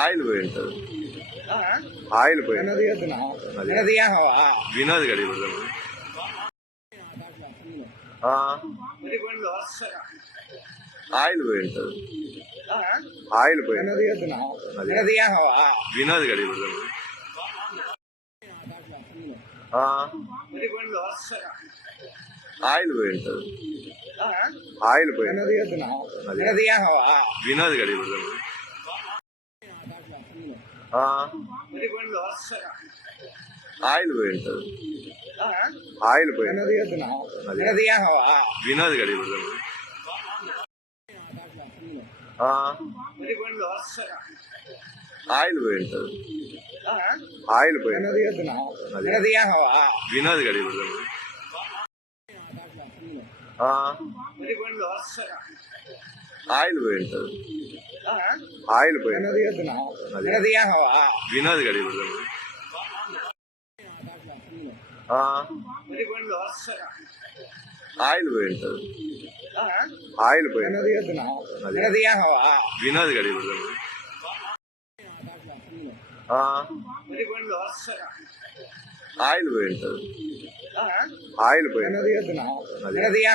Oil పోయి ఉంటుంది. Oil పోయి వినోద్ గడి ఆయిల్ పోయి ఉంటుంది. ఆయిల్ పోయి వినోద్ గడి ఆయిల్ పోయి ఉంటుంది. ఆయిల్ పోయి వినోద్ గడి ఆయిల్ పోయి ఉంటుంది. ఆయిల్ పోయి వినోద్ గడి ఆయిల్ పోయి ఉంటుంది. ఆయిల్ పోయి వినోద్ గడి ఆయిల్ పోయి ఉంటుంది. ఆయిల్ పోయి వినోద్ గడి ఆయిల్ పోయి ఉంటుంది. ఆయిల్ పోయి వినోద్ గడి ఆయిల్ పోయి ఉంటుంది. ఆయిల్ పోయి